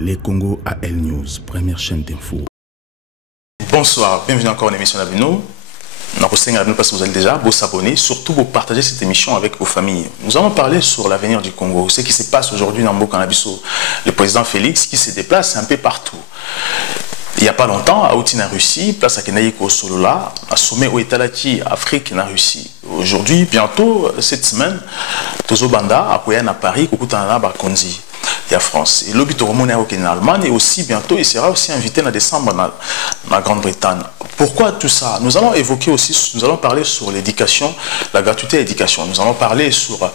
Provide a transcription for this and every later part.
Les Congo AL News, première chaîne d'info. Bonsoir, bienvenue encore à l'émission Nabino. Parce que vous allez déjà vous s'abonner, surtout vous partager cette émission avec vos familles. Nous allons parler sur l'avenir du Congo, ce qui se passe aujourd'hui dans Mboka-Nabiso. Le président Félix qui se déplace un peu partout. Il n'y a pas longtemps, à Outina, Russie, place à Kenaïko Solola, à sommet au Etalaki, Afrique, en Russie. Aujourd'hui, bientôt, cette semaine, Tozo Banda, à Koyan à Paris, Kokutana, Bakonzi. Il y a France. Et l'objet de en Allemagne et aussi bientôt il sera aussi invité en décembre dans la Grande-Bretagne. Pourquoi tout ça? Nous allons évoquer aussi, nous allons parler sur l'éducation, la gratuité à l'éducation. Nous allons parler sur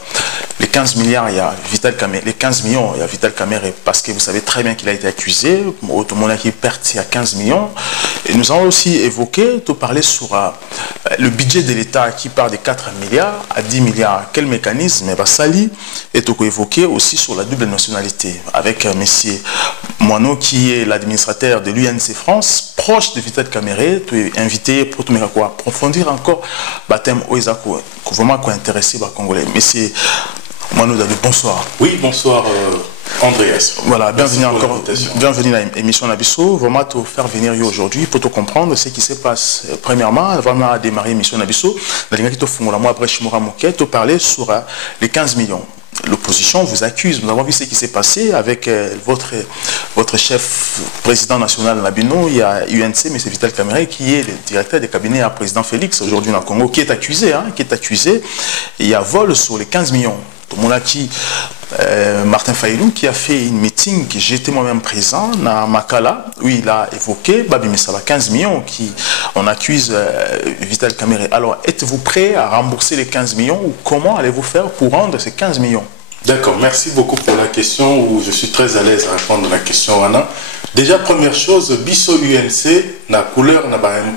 les 15 milliards, il y a Vital Kamerhe, les 15 millions, il y a Vital Kamerhe parce que vous savez très bien qu'il a été accusé, tout le monde a qui perd il y a 15 millions. Et nous allons aussi évoquer, tout parler sur le budget de l'État qui part de 4 milliards à 10 milliards. Quel mécanisme va Sali et tout évoquer aussi sur la double nationalité avec M. Moineau qui est l'administrateur de l'UNC France, proche de Vital Kamerhe, tu es invité pour approfondir encore le thème Oizako, vraiment intéressé par les Congolais. M. Moineau, bonsoir. Oui, bonsoir Andreas. Voilà, bienvenue encore, bienvenue à l'émission Nabiso. Vraiment te faire venir aujourd'hui pour te comprendre ce qui se passe. Premièrement, avant de démarrer l'émission Nabiso, après Shimura Moket, te parler sur les 15 millions. L'opposition vous accuse. Nous avons vu ce qui s'est passé avec votre chef président national Nabino. Il y a UNC, M. Vital Kamerhe, qui est le directeur des cabinets à président Félix, aujourd'hui dans le Congo, qui est accusé. Il y a vol sur les 15 millions. Tout le monde a qui Martin Fayilou qui a fait une meeting, que j'étais moi-même présent, à Makala, où il a évoqué Babi Messala, 15 millions, qui on accuse Vital Kamerhe. Alors, êtes-vous prêt à rembourser les 15 millions ou comment allez-vous faire pour rendre ces 15 millions? D'accord, merci beaucoup pour la question, où je suis très à l'aise à répondre à la question, Anna. Déjà, première chose, Bisso UNC, la couleur,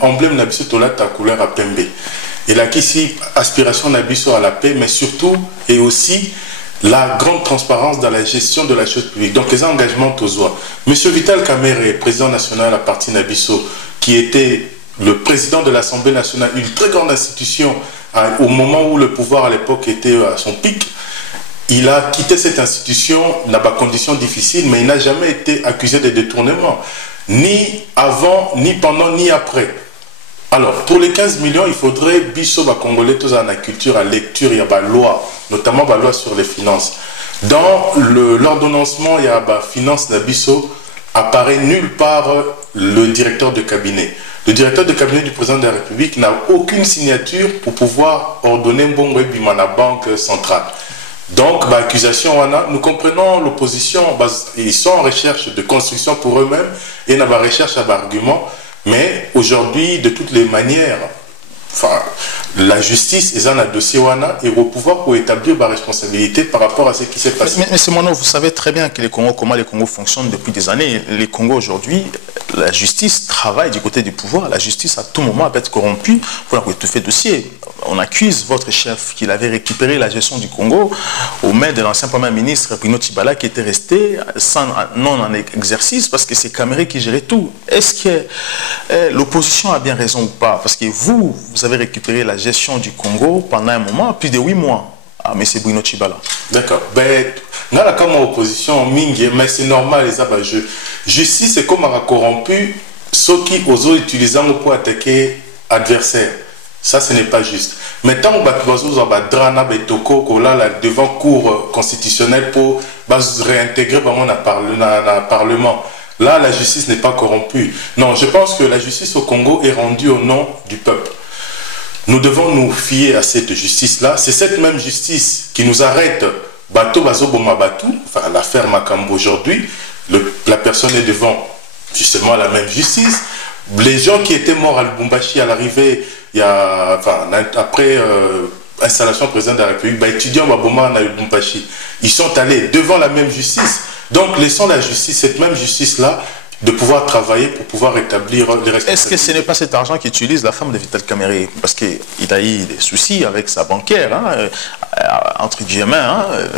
emblème, la Bisso Tola, ta couleur à Pembe. Il a ici aspiration à Bisso à la paix, mais surtout et aussi la grande transparence dans la gestion de la chose publique. Donc les engagements Tozoa. Monsieur Vital Kamerhe, président national à partir Nabiso, qui était le président de l'Assemblée nationale, une très grande institution, au moment où le pouvoir à l'époque était à son pic, il a quitté cette institution dans des conditions difficiles, mais il n'a jamais été accusé de détournement, ni avant, ni pendant, ni après. Alors, pour les 15 millions, il faudrait biso congolais tous en la culture, à lecture, il y a la loi, notamment la loi sur les finances. Dans l'ordonnancement, il y a la finance de biso, apparaît nulle part le directeur de cabinet. Le directeur de cabinet du président de la République n'a aucune signature pour pouvoir ordonner Mbongo Bima la banque centrale. Donc, accusation, nous comprenons l'opposition, ils sont en recherche de construction pour eux-mêmes et dans la recherche d'arguments. Mais aujourd'hui, de toutes les manières, la justice est un dossier et au pouvoir pour établir la responsabilité par rapport à ce qui s'est passé. Mais c'est vous savez très bien que comment les Congos fonctionnent depuis des années. Les Congos aujourd'hui, la justice travaille du côté du pouvoir. La justice à tout moment peut être corrompue pour étouffer le dossier. On accuse votre chef qu'il avait récupéré la gestion du Congo aux mains de l'ancien premier ministre Bruno Tshibala qui était resté non en exercice parce que c'est Kamerhe qui gérait tout. Est-ce que l'opposition a bien raison ou pas? Parce que vous avez récupéré la gestion du Congo pendant un moment, plus de 8 mois. Ah, mais c'est Bruno Tshibala. D'accord. Ben, dans la comme opposition, mais c'est normal, les abajeux. Justice, c'est comme un corrompu, ceux qui osent utiliser pour attaquer adversaire. Ça, ce n'est pas juste. Maintenant, on va drana devant cour constitutionnelle pour réintégrer le Parlement. Là, la justice n'est pas corrompue. Non, je pense que la justice au Congo est rendue au nom du peuple. Nous devons nous fier à cette justice-là. C'est cette même justice qui nous arrête. Bato Bazoboma Batou, enfin l'affaire Makambo aujourd'hui, la personne est devant justement la même justice. Les gens qui étaient morts à Lubumbashi à l'arrivée, après installation président de la République, étudiants Baboma à Lubumbashi, ils sont allés devant la même justice. Donc laissons la justice, cette même justice-là, de pouvoir travailler pour pouvoir rétablir les responsabilités. Est-ce que ce n'est pas cet argent qu'utilise la femme de Vital Kamerhe? Parce qu'il a eu des soucis avec sa banquière, entre guillemets,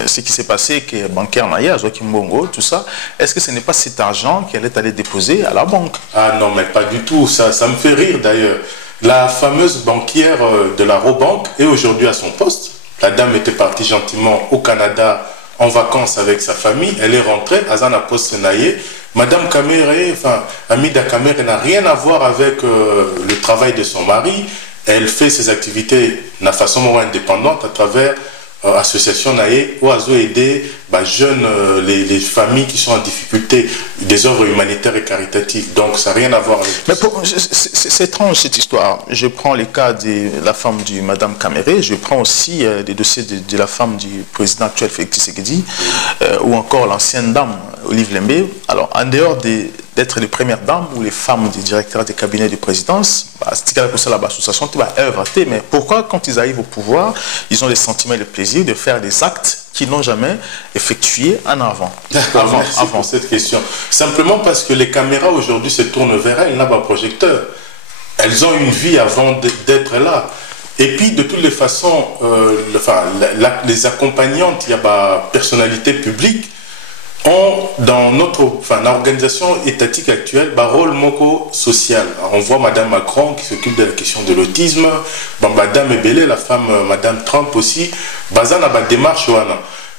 ce qui s'est passé, que banquière Naya, Joachim Bongo, tout ça. Est-ce que ce n'est pas cet argent qu'elle est allée déposer à la banque? Ah non, mais pas du tout. Ça me fait rire d'ailleurs. La fameuse banquière de la Robank est aujourd'hui à son poste. La dame était partie gentiment au Canada en vacances avec sa famille. Elle est rentrée à Zana Poste Naye. Madame Kamere, enfin, Amida Kamere n'a rien à voir avec le travail de son mari. Elle fait ses activités de façon indépendante à travers association naïe ou à aider jeunes, les familles qui sont en difficulté, des œuvres humanitaires et caritatives. Donc ça n'a rien à voir avec mais c'est étrange cette histoire. Je prends les cas de la femme de Madame Kamere, je prends aussi les dossiers de la femme du président actuel Félix Tshisekedi, ou encore l'ancienne dame Olive Lembe. Alors en dehors d'être les premières dames ou les femmes des directeurs des cabinets de présidence, mais pourquoi quand ils arrivent au pouvoir, ils ont les sentiments et le plaisir de faire des actes qu'ils n'ont jamais effectués en avant? D'accord, merci pour cette question. Simplement parce que les caméras aujourd'hui se tournent vers elles, n'a pas projecteur. Elles ont une vie avant d'être là. Et puis de toutes les façons, les accompagnantes, il y a personnalité publique, ont dans notre organisation étatique actuelle un rôle moko social. On voit Madame Macron qui s'occupe de la question de l'autisme, Madame Ebele, la femme Madame Trump aussi, bazan a démarche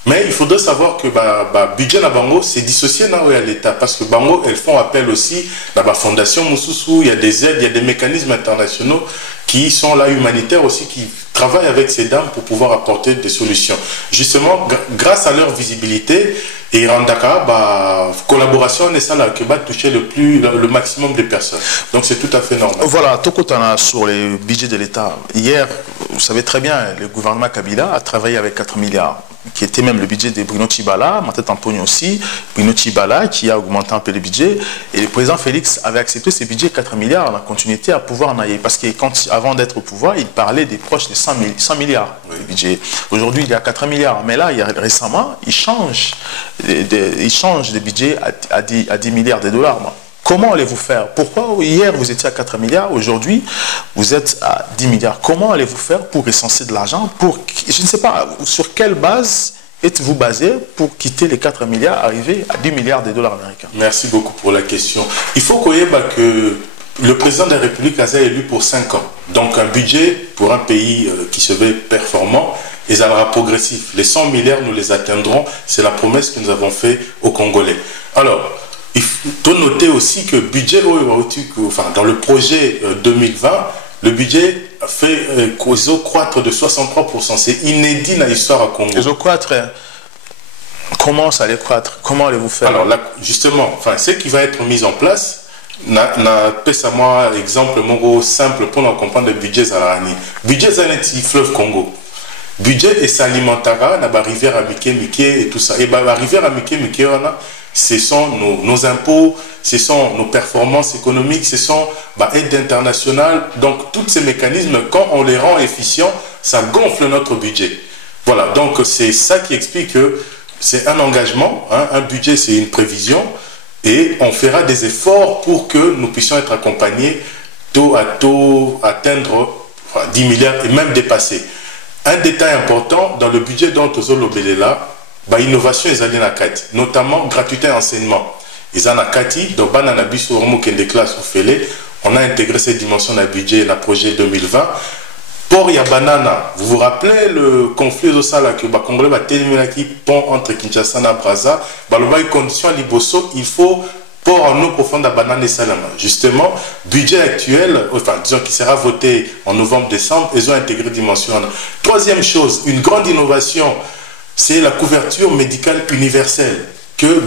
mais il faudrait savoir que le budget na bango c'est dissocié à l'État parce que bango elles font appel aussi à la fondation Moussoussou, il y a des aides, il y a des mécanismes internationaux qui sont là humanitaires aussi, qui travaillent avec ces dames pour pouvoir apporter des solutions. Justement, grâce à leur visibilité et Randaka, collaboration est ça là qui va toucher le maximum de personnes. Donc c'est tout à fait normal. Voilà, Tokotana sur le budget de l'État. Hier, vous savez très bien, le gouvernement Kabila a travaillé avec 4 milliards. Qui était même le budget de Bruno Tshibala, Matata Antonio aussi, Bruno Tshibala qui a augmenté un peu le budget, et le président Félix avait accepté ce budget 4 milliards en continuité à pouvoir en aller, parce que avant d'être au pouvoir, il parlait des proches de 100 milliards de budget. Aujourd'hui, il y a 4 milliards, mais là, récemment, il change de budget à 10 milliards de dollars. Comment allez-vous faire? Pourquoi hier vous étiez à 4 milliards, aujourd'hui vous êtes à 10 milliards? Comment allez-vous faire pour recenser de l'argent? Je ne sais pas, sur quelle base êtes-vous basé pour quitter les 4 milliards, arriver à 10 milliards de dollars américains? Merci beaucoup pour la question. Il faut qu'on que le président de la République a été élu pour 5 ans. Donc un budget pour un pays qui se veut performant, et ça sera progressif. Les 100 milliards, nous les atteindrons. C'est la promesse que nous avons faite aux Congolais. Alors, il faut noter aussi que budget, dans le projet 2020, le budget fait croître de 63%. C'est inédit dans l'histoire à Congo. Comment ça allait croître? Comment allez-vous faire? Alors là, justement, ce qui va être mis en place, moi exemple simple pour nous comprendre le budget Zarani. Budget Zanetti, fleuve Congo. Budget et s'alimentera dans la rivière à Miké et tout ça. Et la rivière à Miké, ce sont nos impôts, ce sont nos performances économiques, ce sont l'aide internationale. Donc, tous ces mécanismes, quand on les rend efficients, ça gonfle notre budget. Voilà, donc c'est ça qui explique que c'est un engagement, hein, un budget, c'est une prévision, et on fera des efforts pour que nous puissions être accompagnés tôt à tôt, atteindre 10 milliards et même dépasser. Un détail important, dans le budget dont Ozolobelela, innovation est allée na kati, notamment gratuité et enseignement. Ils en a kati, donc on a intégré cette dimension dans le budget, dans le projet 2020. Port Yabanana, vous vous rappelez le conflit au Sala que Congolais va terminer qui pont entre Kinshasa et Brazza, condition à Liboso, il faut port en eau profonde à Banane et Salama. Justement, budget actuel, disons qui sera voté en novembre-décembre, ils ont intégré dimension. Troisième chose, une grande innovation, c'est la couverture médicale universelle que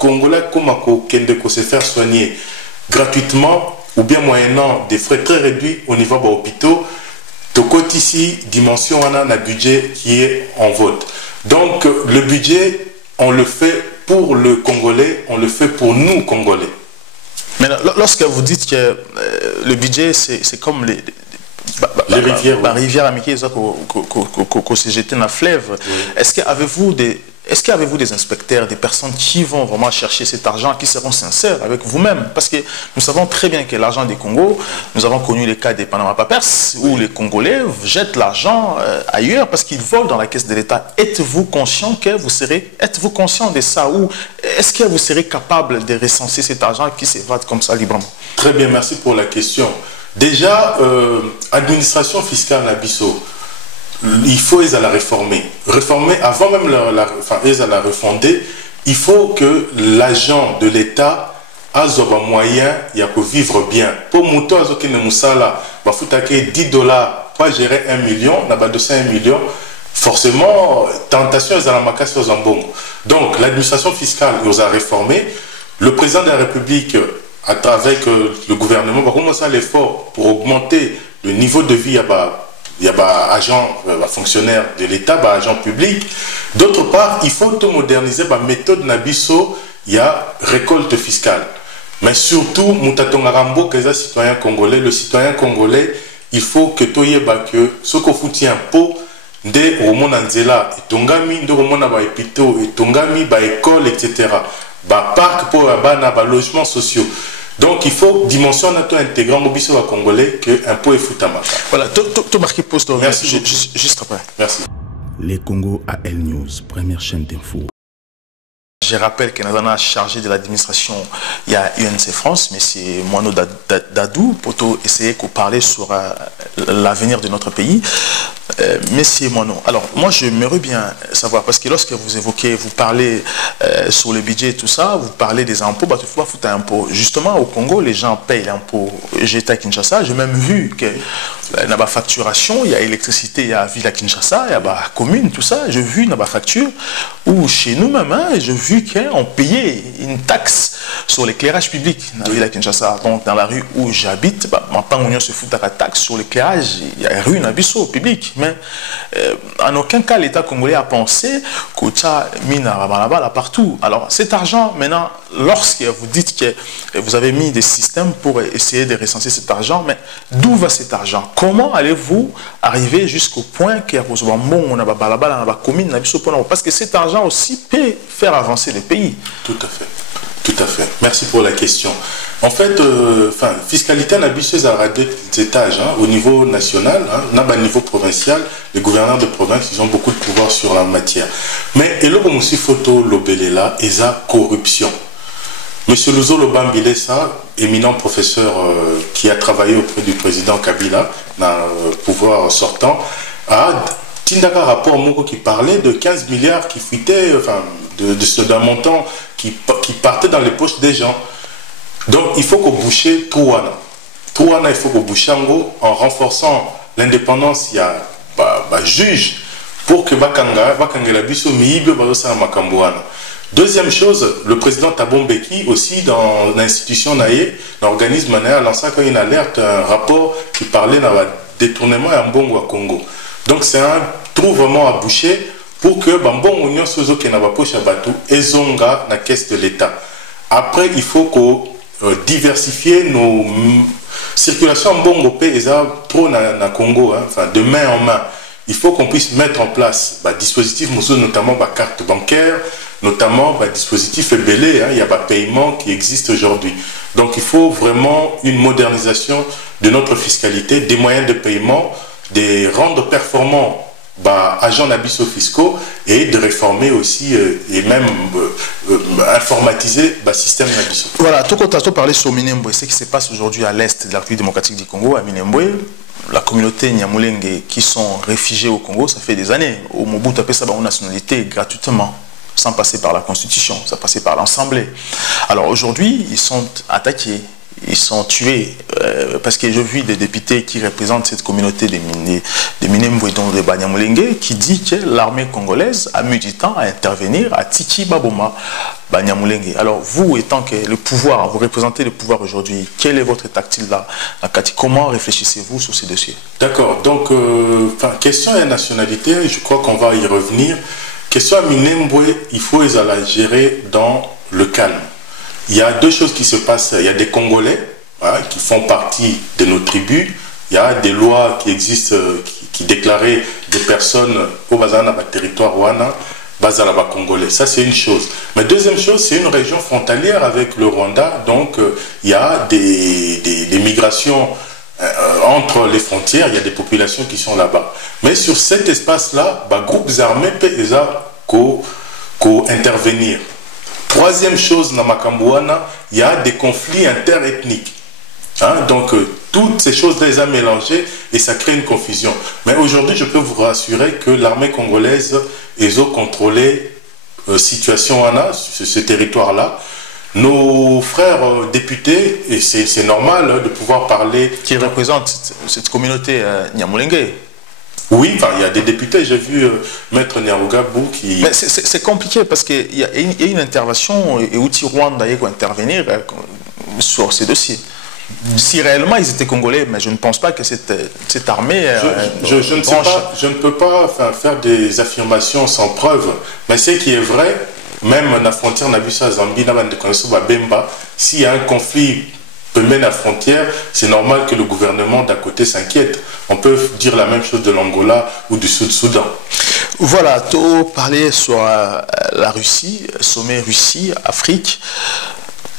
Congolais comme Kendeko se faire soigner gratuitement ou bien moyennant des frais très réduits au niveau des hôpitaux. Tokot ici, dimension on a un budget qui est en vote. Donc le budget, on le fait pour le Congolais, on le fait pour nous Congolais. Mais lorsque vous dites que le budget, c'est comme les rivières, la rivière américaine qu'on s'est jeté dans la fleuve. Est-ce qu'avez-vous des inspecteurs, des personnes qui vont vraiment chercher cet argent, qui seront sincères avec vous-même? Parce que nous savons très bien que l'argent des Congo, nous avons connu les cas des Panama Papers, où les Congolais jettent l'argent ailleurs parce qu'ils volent dans la caisse de l'État. Êtes-vous conscient êtes-vous conscient de ça, ou est-ce que vous serez capable de recenser cet argent qui s'évade comme ça librement? Très bien, merci pour la question. Déjà, administration fiscale Nabiso, il faut les réformer. Réformer avant même ils la refonder. il faut que l'agent de l'État a un moyen de vivre bien. Pour Mouto, il faut que 10 dollars pour gérer 1 million, on a 200 millions. Forcément, tentation est à la macasse aux ambons. Donc, l'administration fiscale nous a réformé. Le président de la République, avec le gouvernement, va commencer l'effort pour augmenter le niveau de vie. Il y a agents, fonctionnaires de l'État, agents publics. D'autre part, il faut tout moderniser la méthode Nabiso, il y a récolte fiscale. Mais surtout, Moutatongarambo, que les citoyens congolais, le citoyen congolais, il faut que tu aies que ce qu'on fout un pot de Romon Anzela, et Tongami, de Romon Abaipito, et Tongami, école, etc. Parc pour logements sociaux. Donc il faut dimension intégrant au biso congolais que un peu est foutama. Voilà, tout marqué poste. Merci. Juste après. Merci. Les Congo AL News, première chaîne d'info. Je rappelle que nous avons chargé de l'administration, il y a UNC France, M. Moano Dadou, pour essayer de parler sur l'avenir de notre pays. Monsieur Moano, alors moi j'aimerais bien savoir, parce que lorsque vous évoquez, vous parlez sur le budget et tout ça, vous parlez des impôts, il faut pas foutre un impôt. Justement, au Congo, les gens payent l'impôt. J'étais à Kinshasa, j'ai même vu que dans la facturation, il y a électricité, il y a ville à Kinshasa, il y a la commune, tout ça. J'ai vu dans la facture, ou chez nous même, j'ai vu qu'on payait une taxe sur l'éclairage public dans la ville à Kinshasa. Donc dans la rue où j'habite, on se fout de la taxe sur l'éclairage, il y a une rue Nabiso public. Mais en aucun cas l'État congolais a pensé que ça mis là partout. Alors cet argent, maintenant, lorsque vous dites que vous avez mis des systèmes pour essayer de recenser cet argent, mais d'où va cet argent? Comment allez-vous arriver jusqu'au point qu'il y a bon commune? Parce que cet argent aussi peut faire avancer les pays. Tout à fait. Tout à fait. Merci pour la question. En fait, fiscalité n'habituée à deux étages, au niveau national, au niveau provincial, les gouverneurs de province, ils ont beaucoup de pouvoir sur la matière. Mais et là, aussi photo l'obéléla et la corruption. Monsieur Luzo Lobambilesa, éminent professeur qui a travaillé auprès du président Kabila, dans le pouvoir sortant, a Tindaka rapport Moko qui parlait de 15 milliards qui fuitaient, d'un montant qui partait dans les poches des gens. Donc il faut qu'on bouche Touana. Touana, il faut qu'on bouche en renforçant l'indépendance, il y a juge pour que Bakanga la biso miibe barosa makambouana. Deuxième chose, le président Thabo Mbeki aussi dans l'institution Naye, l'organisme Naye a lancé une alerte, un rapport qui parlait d'un détournement à Mbongo à Congo. Donc c'est un trou vraiment à boucher pour que Bambon Union Sozo qui n'a pas poche à Batou et Zonga la caisse de l'État. Après, il faut qu'on diversifier nos circulations en Bongo et ça trop na Congo, de main en main. Il faut qu'on puisse mettre en place des dispositifs, notamment carte bancaire, notamment dispositifs ébélés. Il y a paiement qui existe aujourd'hui. Donc il faut vraiment une modernisation de notre fiscalité, des moyens de paiement, de rendre performants agents d'abyssaux fiscaux et de réformer aussi et même informatiser le système d'abyssaux. Voilà, tout quand tu as parlé sur Minembwe, ce qui se passe aujourd'hui à l'est de la République démocratique du Congo, à Minembwe, la communauté Nyamulenge qui sont réfugiés au Congo, ça fait des années. Au Mobutu a sa nationalité gratuitement, sans passer par la Constitution, ça passait par l'Assemblée. Alors aujourd'hui, ils sont attaqués. Ils sont tués parce que j'ai vu des députés qui représentent cette communauté des Minembwe dont de Banyamulenge qui dit que l'armée congolaise a mis du temps à intervenir à Tiki Baboma Banyamulenge. Alors vous, étant que le pouvoir, vous représentez le pouvoir aujourd'hui, quel est votre tactile là? Comment réfléchissez-vous sur ces dossiers? D'accord, donc question à la nationalité, je crois qu'on va y revenir. Question à Minembwe, il faut les gérer dans le calme. Il y a deux choses qui se passent. Il y a des Congolais qui font partie de nos tribus. Il y a des lois qui existent qui déclaraient des personnes au territoire Rwanda, Congolais. Ça, c'est une chose. Mais deuxième chose, c'est une région frontalière avec le Rwanda. Donc, il y a des migrations entre les frontières. Il y a des populations qui sont là-bas. Mais sur cet espace-là, groupes armés peuvent intervenir. Troisième chose, dans Makambouana, il y a des conflits interethniques. Donc, toutes ces choses les a mélangées et ça crée une confusion. Mais aujourd'hui, je peux vous rassurer que l'armée congolaise est contrôlée situation on a sur ce territoire-là. Nos frères députés, et c'est normal de pouvoir parler... Qui représentent cette communauté Nyamulenge. Oui, enfin, il y a des députés, j'ai vu Maître Nyarugabou qui... Mais c'est compliqué parce qu'il y a une intervention, et Outi Rwanda va intervenir sur ces dossiers. Si réellement ils étaient congolais, mais je ne pense pas que cette armée... Je ne peux pas faire des affirmations sans preuve, mais ce qui est vrai, même à la frontière Nabissa Zambie, s'il y a un conflit peut mener à la frontière, c'est normal que le gouvernement d'à côté s'inquiète. On peut dire la même chose de l'Angola ou du Sud-Soudan. Voilà, tu parlais sur la Russie, sommet Russie-Afrique.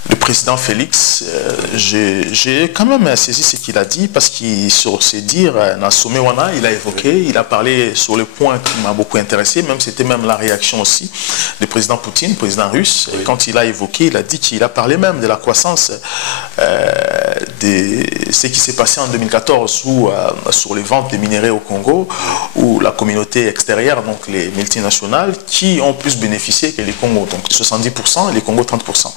Le président Félix, j'ai quand même saisi ce qu'il a dit parce qu'il, sur ses dires, dans sommet Wana, il a évoqué, il a parlé sur le point qui m'a beaucoup intéressé, même c'était même la réaction aussi du président Poutine, président russe. Oui. Quand il a évoqué, il a dit qu'il a parlé même de la croissance de ce qui s'est passé en 2014 où, sur les ventes des minéraux au Congo, où la communauté extérieure, donc les multinationales, qui ont plus bénéficié que les Congos, donc 70% et les Congos 30%.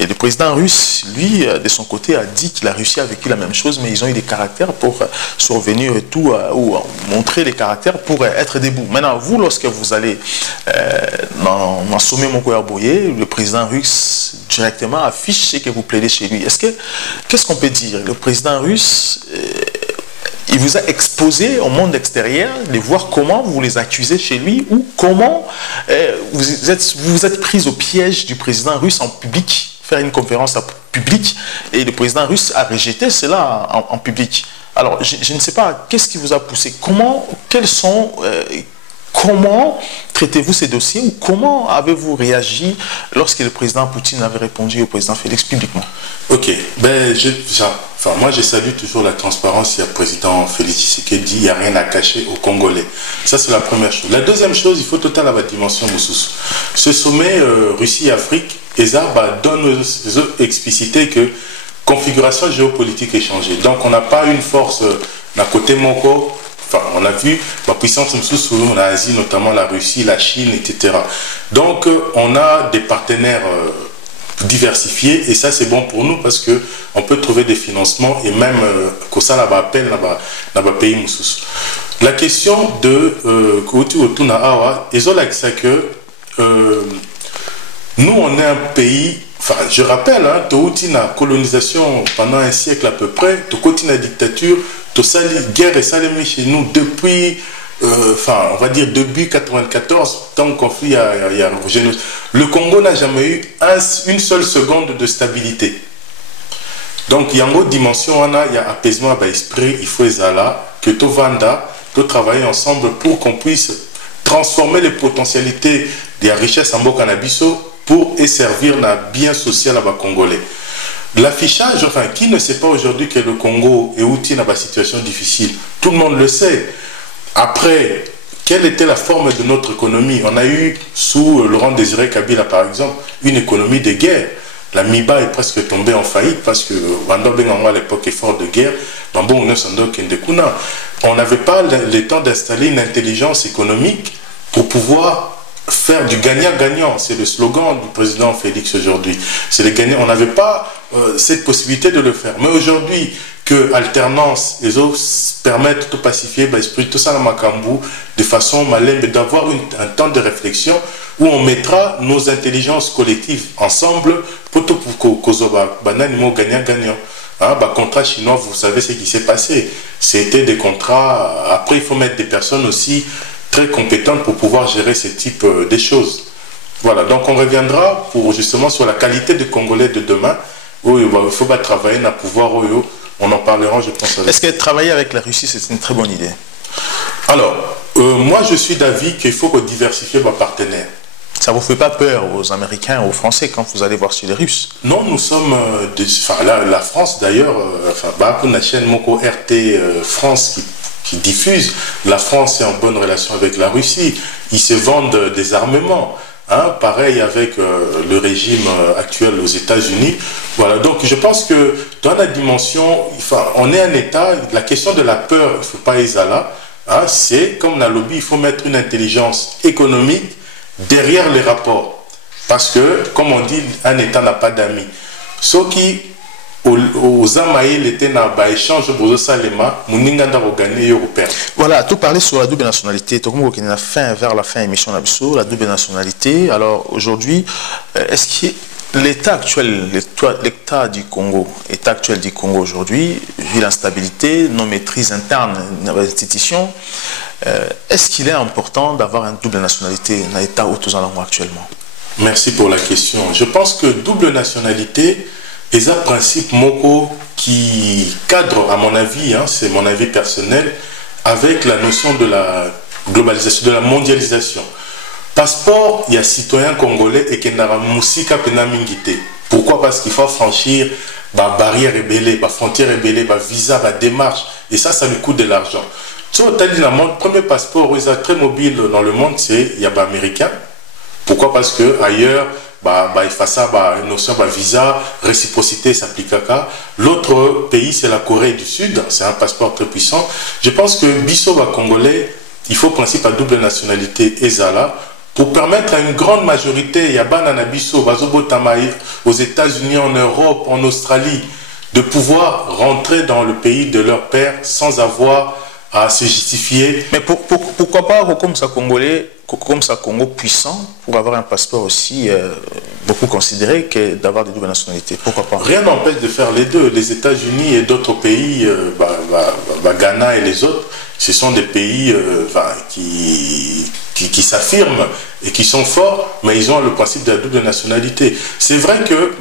Et le président russe, lui, de son côté, a dit que la Russie a vécu la même chose, mais ils ont eu des caractères pour survenir et tout, ou montrer les caractères pour être debout. Maintenant, vous, lorsque vous allez dans sommet Mokoya-Boye, le président russe directement affiche ce que vous plaidez chez lui. Qu'est-ce qu'on peut dire? Le président russe, il vous a exposé au monde extérieur de voir comment vous les accusez chez lui ou comment vous êtes pris au piège du président russe en public, faire une conférence publique, et le président russe a rejeté cela en public. Alors, je ne sais pas, qu'est-ce qui vous a poussé? Comment traitez-vous ces dossiers ou comment avez-vous réagi lorsque le président Poutine avait répondu au président Félix publiquement? Ok, moi je salue toujours la transparence. Il y a le président Félix Tshisekedi, il n'y a rien à cacher aux Congolais. Ça c'est la première chose. La deuxième chose, il faut total à la dimension Moussous. Ce sommet Russie-Afrique, ESA donne explicité que configuration géopolitique est changée. Donc on n'a pas une force d'un côté Moko. Enfin, on a vu la puissance en Asie, notamment la Russie, la Chine, etc. Donc, on a des partenaires diversifiés et ça, c'est bon pour nous parce qu'on peut trouver des financements et même que ça là-bas appelle là-bas pays Moussous. La question de Kouti Otuna Awa, c'est que nous, on est un pays. Enfin, je rappelle, Touti na colonisation pendant un siècle à peu près, Touti na dictature, Tosali guerre et salémé chez nous depuis, on va dire début 94, tant le conflit y a le Congo n'a jamais eu une seule seconde de stabilité. Donc, il y a une autre dimension, il y a apaisement à l'esprit, il faut là, que tout vanda, tout travailler ensemble pour qu'on puisse transformer les potentialités des richesses en Bokanabiso pour servir le bien social à la Congolais. L'affichage, enfin, qui ne sait pas aujourd'hui que le Congo est outil dans une situation difficile? Tout le monde le sait. Après, quelle était la forme de notre économie? On a eu, sous Laurent Désiré Kabila par exemple, une économie de guerre. La MIBA est presque tombée en faillite parce que, à l'époque, effort de guerre, on n'avait pas le temps d'installer une intelligence économique pour pouvoir faire du gagnant-gagnant. C'est le slogan du président Félix aujourd'hui. C'est le gagnant. On n'avait pas cette possibilité de le faire. Mais aujourd'hui, que alternance, les autres permettent de pacifier l'esprit, tout ça dans Makambu, de façon malin, mais d'avoir un temps de réflexion où on mettra nos intelligences collectives ensemble pour tout gagnant-gagnant. Contrat chinois, vous savez ce qui s'est passé. C'était des contrats. Après, il faut mettre des personnes aussi très compétentes pour pouvoir gérer ce type de choses. Voilà, donc on reviendra justement sur la qualité des Congolais de demain, où il faut travailler dans pouvoir, on en parlera, je pense. Est-ce que travailler avec la Russie, c'est une très bonne idée? Alors, moi je suis d'avis qu'il faut diversifier vos partenaires. Ça ne vous fait pas peur aux Américains, aux Français quand vous allez voir sur les Russes? Non, nous sommes, la France d'ailleurs, la chaîne Moko RT France qui diffuse, la France est en bonne relation avec la Russie, ils se vendent des armements, pareil avec le régime actuel aux États-Unis. Voilà, donc je pense que dans la dimension, on est un État, la question de la peur, il ne faut pas y aller là, c'est comme dans le lobby, il faut mettre une intelligence économique derrière les rapports. Parce que, comme on dit, un État n'a pas d'amis. Ce qui, aux Amaïl étaient dans l'échange de Salema, Mouninga gagné européen. Voilà, tout parler sur la double nationalité. Tout comme on a fin vers la fin émission d'Abisso, la double nationalité. Alors aujourd'hui, est-ce que l'état actuel, l'état du Congo, l'état actuel du Congo aujourd'hui, vu l'instabilité, nos maîtrises internes dans les institutions, est-ce qu'il est important d'avoir une double nationalité dans l'état où nous allons actuellement? Merci pour la question. Je pense que double nationalité est un principe moko qui cadre, à mon avis, c'est mon avis personnel, avec la notion de la globalisation, de la mondialisation. Passeport, il y a citoyen congolais et qui n'a pas musika penamingité. Pourquoi? Parce qu'il faut franchir bah barrière rebelle, bah frontière rebelle, bah visa, bah démarche, et ça lui coûte de l'argent. Tu vois, le premier passeport où ils sont très mobile dans le monde, c'est il y a bah américain. Pourquoi? Parce que ailleurs, il fait ça, notion de visa, réciprocité s'applique à. L'autre pays, c'est la Corée du Sud, c'est un passeport très puissant. Je pense que Bisso Congolais, il faut principe à double nationalité Ezala pour permettre à une grande majorité, Yabana Bisso, aux États-Unis, en Europe, en Australie, de pouvoir rentrer dans le pays de leur père sans avoir à se justifier. Mais pourquoi pas, comme ça, Congolais, comme ça, Congo puissant, pour avoir un passeport aussi beaucoup considéré que d'avoir des doubles nationalités? Pourquoi pas? Rien n'empêche de faire les deux. Les États-Unis et d'autres pays, Ghana et les autres, ce sont des pays qui s'affirment et qui sont forts, mais ils ont le principe de la double nationalité. C'est vrai que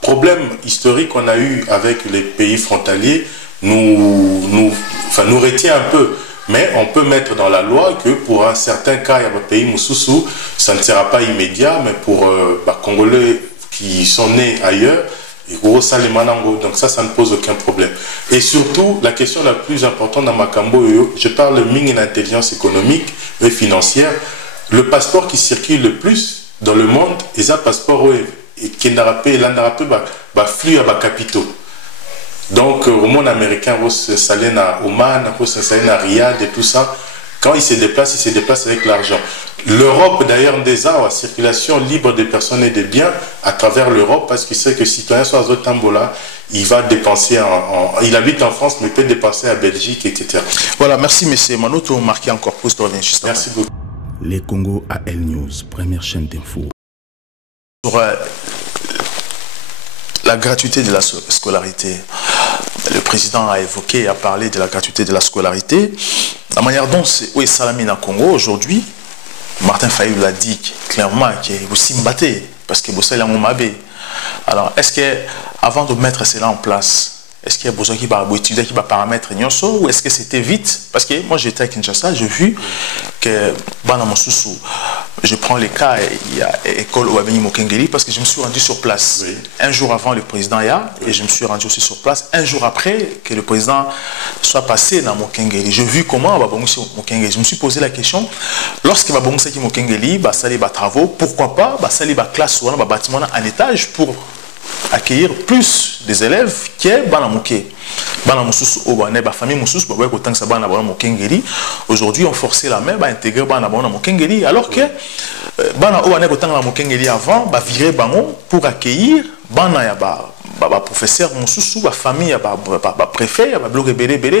problème historique qu'on a eu avec les pays frontaliers nous retient un peu. Mais on peut mettre dans la loi que pour un certain cas, il y a un pays Moussoussou, ça ne sera pas immédiat, mais pour Congolais qui sont nés ailleurs, donc ça ne pose aucun problème. Et surtout, la question la plus importante dans Makambo, je parle mine d'intelligence économique et financière, le passeport qui circule le plus dans le monde, c'est un passeport qui n'a pas flux à capitaux. Donc, au monde américain, on s'installe à Oman, on s'installe à Riyad et tout ça. Quand il se déplace avec l'argent. L'Europe, d'ailleurs, des arts, la circulation libre des personnes et des biens à travers l'Europe, parce qu'il sait que si citoyen soit à Tambola, il va dépenser il habite en France, mais peut dépenser à Belgique, etc. Voilà, merci, monsieur Mano, tu as marqué encore plus de revenir juste. Merci beaucoup. Les Congo AL News, première chaîne d'info. Sur la gratuité de la scolarité. Le président a évoqué, a parlé de la gratuité de la scolarité. La manière dont oui, Salamine à Congo aujourd'hui, Martin Fayulu l'a dit clairement que vous s'imbattez parce que vous savez la. Alors, est-ce que avant de mettre cela en place, est-ce qu'il y a besoin qu'il va étudier, qu'il va paramétrer Nyonso, ou est-ce que c'était vite? Parce que moi j'étais à Kinshasa, j'ai vu que Bana Mosusu, je prends les cas, il y a école au Abeni Mokengeli, parce que je me suis rendu sur place. Oui. Un jour avant le président Ya, et je me suis rendu aussi sur place, un jour après que le président soit passé dans Mokengeli. J'ai vu comment Babongsi Mokengeli. Je me suis posé la question, lorsque Babongsi Mokengeli, ça les travaux, pourquoi pas, ça les classe ou un bâtiment en étage pour accueillir plus des élèves qui est aujourd'hui on forçait la main à intégrer alors que avant virer pour accueillir professeur Moussoussou, famille, préfet,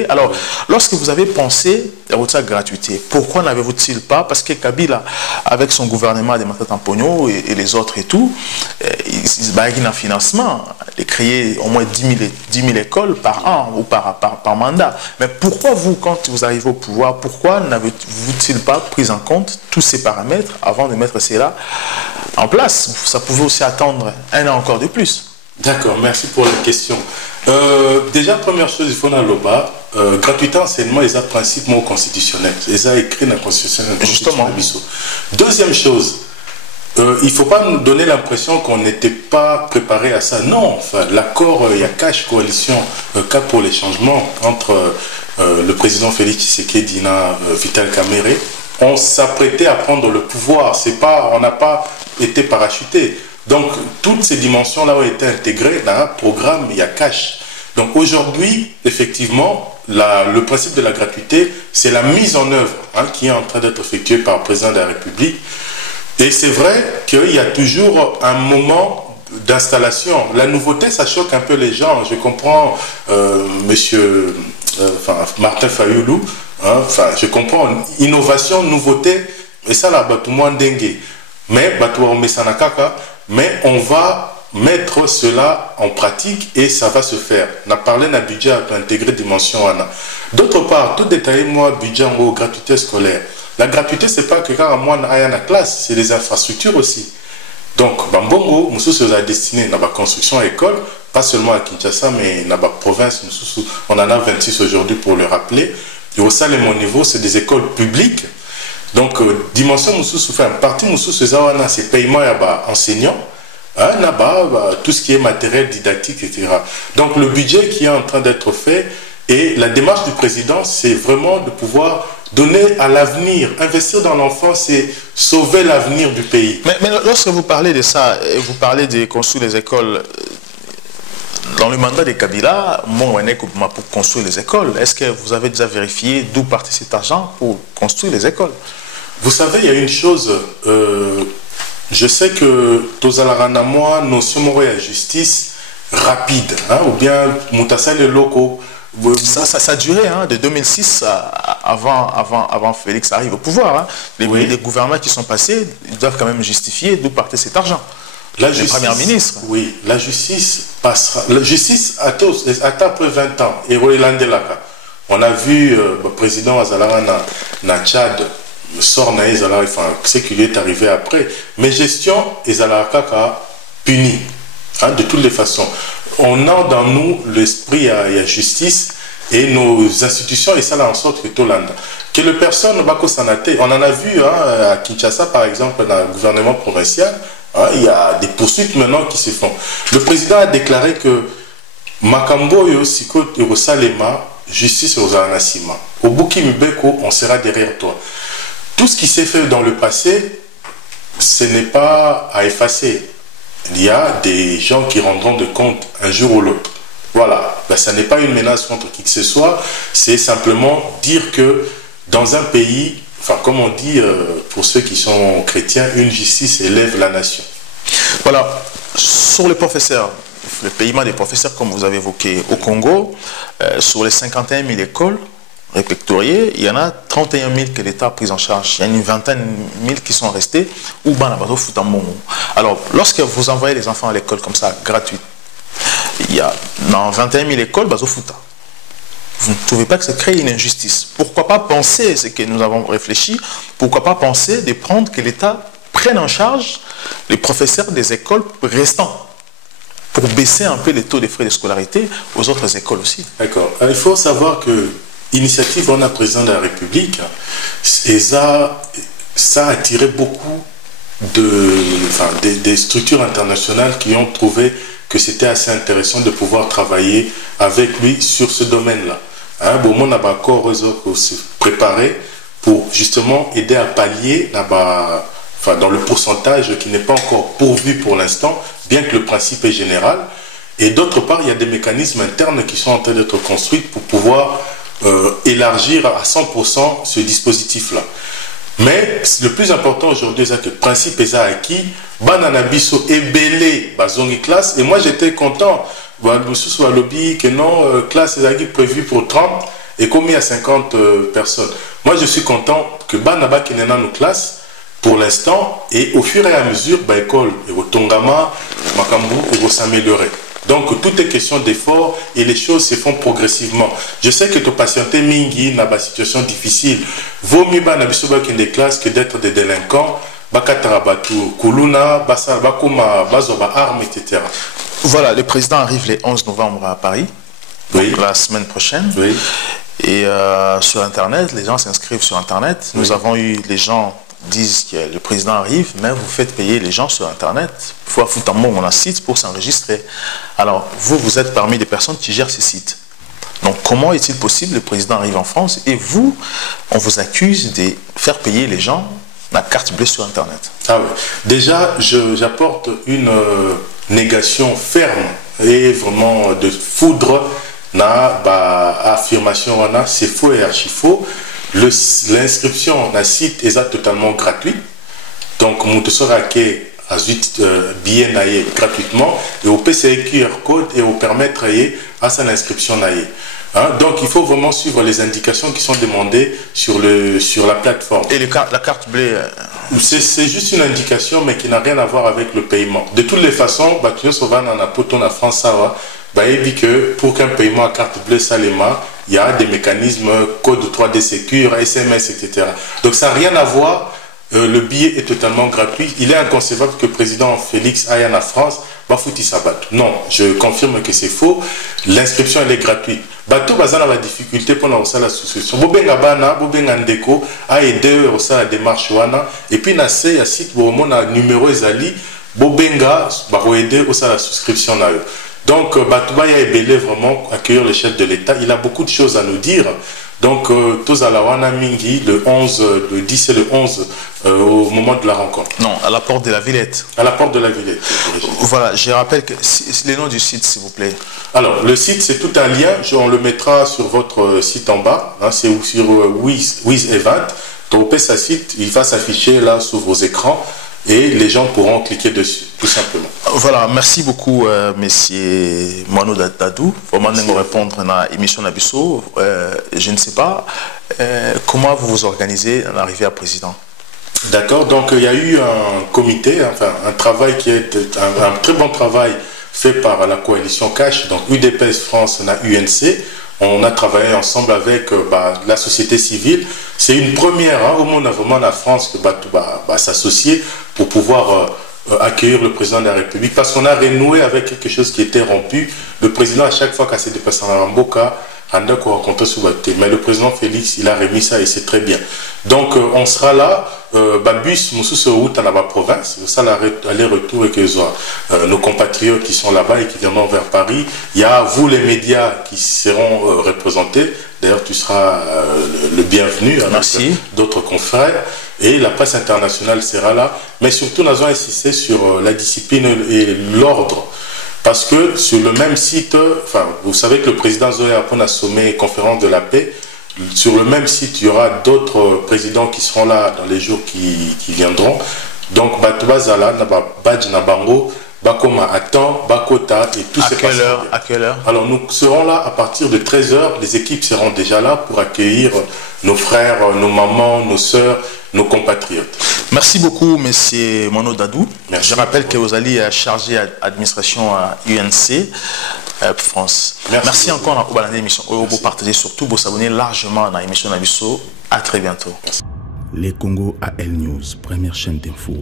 alors lorsque vous avez pensé à votre gratuité, pourquoi n'avez-vous-il pas? Parce que Kabila, avec son gouvernement de Matata Pogno et les autres et tout, ils baillent un financement, de créer au moins 10 000 écoles par an ou par mandat. Mais pourquoi vous, quand vous arrivez au pouvoir, pourquoi n'avez-vous-il pas pris en compte tous ces paramètres avant de mettre cela en place? Ça pouvait aussi attendre un an encore de plus. D'accord, merci pour la question. Déjà, première chose, il faut dans le bas, gratuité enseignement, ils ont un principe constitutionnel. Ils ont écrit dans la Constitution. Justement. Deuxième chose, il ne faut pas nous donner l'impression qu'on n'était pas préparé à ça. Non, enfin, l'accord, il y a cash coalition, cap pour les changements entre le président Félix Tshisekedi et Vital Kamerhe. On s'apprêtait à prendre le pouvoir. On n'a pas été parachuté. Donc, toutes ces dimensions-là ont été intégrées dans un programme, il y a cash. Donc, aujourd'hui, effectivement, le principe de la gratuité, c'est la mise en œuvre qui est en train d'être effectuée par le président de la République Et c'est vrai qu'il y a toujours un moment d'installation. La nouveauté, ça choque un peu les gens. Je comprends monsieur Martin Fayoulou. Hein, je comprends. Innovation, nouveauté, et ça là, tout le monde dengue. Mais on va mettre cela en pratique et ça va se faire. On a parlé d'un budget à intégrer dimension. D'autre part, tout détaillé, moi, budget en gratuité scolaire. La gratuité, c'est pas que quand moi, on a la classe, c'est les infrastructures aussi. Donc, Bambongo, nous a destiné à la construction à école, pas seulement à Kinshasa, mais dans la province, on en a 26 aujourd'hui pour le rappeler. Et au sein de mon niveau, c'est des écoles publiques. Donc, dimension, partie, c'est paiement à enseignants, tout ce qui est matériel didactique, etc. Donc, le budget qui est en train d'être fait et la démarche du président, c'est vraiment de pouvoir donner à l'avenir, investir dans l'enfant, c'est sauver l'avenir du pays. Mais lorsque vous parlez de ça, vous parlez de construire les écoles, dans le mandat de Kabila, pour construire les écoles, est-ce que vous avez déjà vérifié d'où partait cet argent pour construire les écoles? Vous savez, il y a une chose, je sais que Tozalarana, moi, notion de justice rapide, hein, ou bien Moutassa les locaux. Ça a duré hein, de 2006 avant Félix arrive au pouvoir. Hein. Les gouvernements qui sont passés, ils doivent quand même justifier d'où partait cet argent. La justice, le Premier ministre. Oui, la justice passera. La justice attend après 20 ans. Et on a vu le président Azalara na Tchad, sort na Ezala, ce qui lui est arrivé après. Mais gestion Ezala Kaka puni. Hein, de toutes les façons. On a dans nous l'esprit à la justice et nos institutions, et ça là en sorte que Tolanda. Que les personnes on en a vu hein, à Kinshasa par exemple, dans le gouvernement provincial, hein, il y a des poursuites maintenant qui se font. Le président a déclaré que Makambo Yosiko Salema, justice aux Anasima. Au Buki Mbeko, on sera derrière toi. Tout ce qui s'est fait dans le passé, ce n'est pas à effacer. Il y a des gens qui rendront de compte un jour ou l'autre. Voilà, ben, ça n'est pas une menace contre qui que ce soit, c'est simplement dire que dans un pays, enfin comme on dit pour ceux qui sont chrétiens, une justice élève la nation. Voilà, sur les professeurs, le paiement des professeurs comme vous avez évoqué au Congo, sur les 51 000 écoles répertoriées, il y en a 31 000 que l'État a pris en charge. Il y a une vingtaine de mille qui sont restés ou alors, lorsque vous envoyez les enfants à l'école comme ça, gratuite, il y a dans 21 000 écoles, vous ne trouvez pas que ça crée une injustice? Pourquoi pas penser, ce que nous avons réfléchi, pourquoi pas penser de prendre que l'État prenne en charge les professeurs des écoles restants pour baisser un peu les taux de frais de scolarité aux autres écoles aussi? D'accord. Il faut savoir que l'initiative on a président de la République et ça a attiré beaucoup des structures internationales qui ont trouvé que c'était assez intéressant de pouvoir travailler avec lui sur ce domaine-là. Hein, bon, on a encore se préparer pour justement aider à pallier dans le pourcentage qui n'est pas encore pourvu pour l'instant, bien que le principe est général. Et d'autre part, il y a des mécanismes internes qui sont en train d'être construits pour pouvoir élargir à 100% ce dispositif-là. Mais le plus important aujourd'hui, c'est que le principe est acquis. Bananabiso est belé, bazongi classe. Et moi, j'étais content. Soit lobby que non, classe est prévue pour 30 et commis à 50 personnes. Moi, je suis content que Banaba qui n'est pas nos classes pour l'instant et au fur et à mesure, l'école et au Tongama, Makambu, et va s'améliorer. Donc, tout est question d'effort et les choses se font progressivement. Je sais que tu patienté mingi dans une situation difficile. Vaut mieux dans des classes que d'être des délinquants. Etc. Voilà, le président arrive le 11 novembre à Paris, oui. Donc la semaine prochaine. Oui. Et sur Internet, les gens s'inscrivent sur Internet. Nous avons eu les gens disent que le président arrive, mais vous faites payer les gens sur Internet. Il faut foutre un mot dans un site pour s'enregistrer. Alors, vous êtes parmi les personnes qui gèrent ces sites. Donc, comment est-il possible que le président arrive en France et vous, on vous accuse de faire payer les gens la carte bleue sur Internet? Ah oui. Déjà, j'apporte une négation ferme et vraiment de foudre na affirmation c'est faux et archi faux. L'inscription d'un site est totalement gratuite Donc, moto sera que à 8 billets naïe gratuitement et au PCI QR code et au permettre à son inscription naïe. Hein? Donc il faut vraiment suivre les indications qui sont demandées sur la plateforme. Et la carte bleue c'est juste une indication mais qui n'a rien à voir avec le paiement. De toutes les façons, en France, dit que pour qu'un paiement à carte bleue Salema, il y a des mécanismes, code 3D Secure, SMS, etc. Donc ça n'a rien à voir. Le billet est totalement gratuit. Il est inconcevable que le président Félix aille en France, Bafouti Sabat. Non, je confirme que c'est faux. L'inscription, elle est gratuite. Bateau Bazan a la difficulté pour la souscription. Bobenga Bana, Bobenga Ndeko a aidé la démarche Wana. Et puis, il y a un site où on a numéro Ezali, Bobenga va aider la souscription. Donc, Batouba a ébélé vraiment accueillir le chef de l'État. Il a beaucoup de choses à nous dire. Donc, tous à la Wana Mingi, le 10 et le 11, au moment de la rencontre. Non, à la porte de la Villette. À la porte de la Villette. Voilà, je rappelle que les noms du site, s'il vous plaît. Alors, le site, c'est tout un lien. On le mettra sur votre site en bas. Hein, c'est sur Wiz Event. Donc, sa site, il va s'afficher là sur vos écrans. Et les gens pourront cliquer dessus, tout simplement. Voilà, merci beaucoup, monsieur Mano Dadou. Vraiment, nous répondre à l'émission Nabisso. Je ne sais pas comment vous vous organisez en arrivée à président. D'accord, donc il y a eu un comité, enfin un travail qui est un très bon travail fait par la coalition Cash, donc UDPS France, on a UNC. On a travaillé ensemble avec la société civile. C'est une première, hein, au monde, vraiment la France qui s'associer pour pouvoir accueillir le président de la République. Parce qu'on a renoué avec quelque chose qui était rompu. Le président, à chaque fois qu'il s'est déplacé en Mboka, mais le président Félix, il a remis ça et c'est très bien. Donc, on sera là. Bus, dans la province, ça aller-retour et que nos compatriotes qui sont là-bas et qui viendront vers Paris. Il y a vous, les médias, qui seront représentés. D'ailleurs, tu seras le bienvenu avec d'autres confrères. Et la presse internationale sera là. Mais surtout, nous avons insisté sur la discipline et l'ordre. Parce que sur le même site, enfin, vous savez que le président Zoé a sommet conférence de la paix. Sur le même site, il y aura d'autres présidents qui seront là dans les jours qui viendront. Donc, Batouba Zala, Badj Nabango, Bakoma Atan, Bakota et tous ces personnes. À quelle heure? Alors, nous serons là à partir de 13 h. Les équipes seront déjà là pour accueillir nos frères, nos mamans, nos sœurs, nos compatriotes. Merci beaucoup, monsieur Mano Dadou. Merci. Je rappelle que vous allez charger l'administration à UNC France. Merci encore pour l'émission. Vous partagez surtout, vous abonnez largement à l'émission Nabisso. À très bientôt. Les Congo AL News, première chaîne d'info.